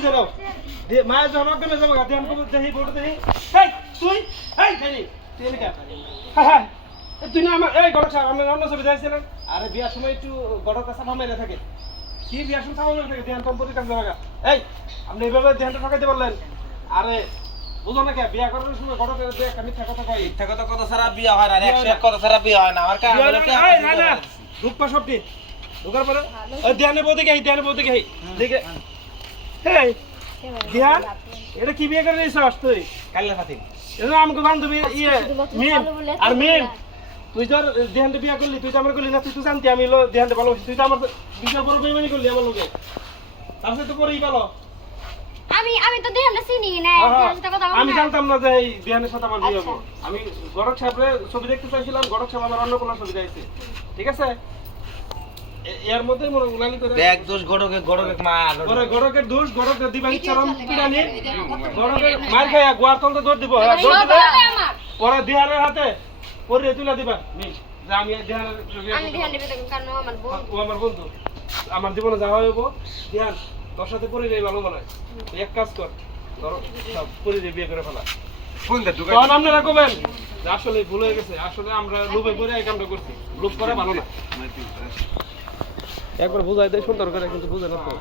বুঝে নাও মায়ের যখন অজ্ঞান হয়ে যাবো ধ্যান করবো দেখি বউটা দেখি এই তুই এই জানি তুই এনে কেন হ্যাঁ তুই না আমার এই গড়ক সাহেব আমি অন্য ছবি দেখছিলেন আরে বিয়ার সময় একটু গড়ক কাছা মেরে থাকে কি বিয়ার সময় সামনে থাকে ধ্যান সম্পত্তির কাছে লাগা এই আপনি এইভাবে ধ্যানটা ঠকাইতে পারলেন আরে বুঝো না কে বিয়া করার সময় গড়কের দেখ মিথ্যা কথা কই মিথ্যা কথা কথা ছাড়া বিয়া হয় না আর 101 কথা ছাড়া বিয়া হয় না আমার কাছে না না রূপা সবটি ঢোকার পরে ওই ধ্যানে বউ দেখে ধ্যানে বউ দেখে দেখে এই ধ্যান এটা কি বিয়ে করে নিয়েছিস তুই কাল্লা ফাতিম এটা আমাকে বান্ধবী ইয়ে মিম আর মিম তুই তো ধ্যানটা বিয়া করলি তুই তো আমার করলি না তুই তো জানতি আমি ধ্যানটা ভালোবাসি তুই তো আমার বিশাল বড় বেইমানি করলি আমার লোকে তারপরে তো করেই ভালো আমি তো ধ্যানটা চিনি না আমি জানতাম না যে এই ধ্যানের সাথে আমার বিয়ে হবে আমি গড়ক সাহেবের ছবি দেখতে চাইছিলাম গড়ক সাহেব আমার অন্য কোনো ছবি চাইছে ঠিক আছে এর মধ্যে মনে উনালি করে দেখ দোষ গড়কে মা গড়কের দোষ গড়কের দিবা ইচ্ছারম পিটানি গড়কের মার খায়া গোয়ার তন্ত্র দৌড় দিব দৌড় দিবে পরে দিহারের হাতে পরে তুলা দিবা মিল যে আমি ধ্যান দেব কারণ আমার বন্ধু আমার জীবনে যা হইব ধ্যান তোর সাথে পরে যাই ভালো মনে হয় এক কাজ কর ধরো সব পরে যাই বিয়ে করে ফেলা কোনটা দোকান তখন আপনারা কবেন আসলে ভুল হয়ে গেছে আসলে আমরা লোভে পড়ে এই কামটা করছি লোভ করা ভালো না একবার বুঝাই দেয় সুন্দর করে কিন্তু বুঝে না তো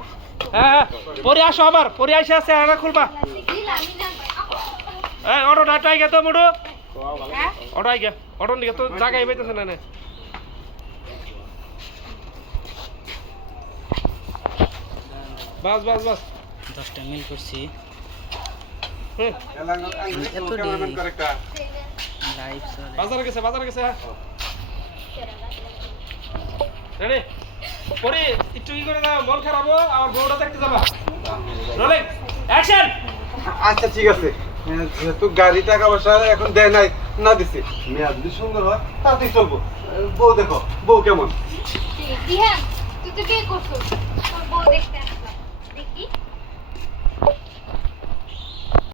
হ্যাঁ পরে আসো আবার পরে আসে আছে আর খুলবা এই অটোটা টাইগে তো মুড়ো অটো আইগা অটো নিকে তো জায়গায় পাইতেছে না বাস বাস বাস 10টা মিল করছি বাজারে গেছে রেডি পরে একটু ই করে দাও মন খারাপ হবে আর বউটা দেখতে যাবা রোলিং অ্যাকশন আচ্ছা ঠিক আছে যেহেতু গাড়ি টাকা পয়সা এখন দেয় নাই না দিছি মেয়া যদি সুন্দর হয় তাতেই চলবো বউ দেখো বউ কেমন ধ্যান তুই তো বিয়ে করছিস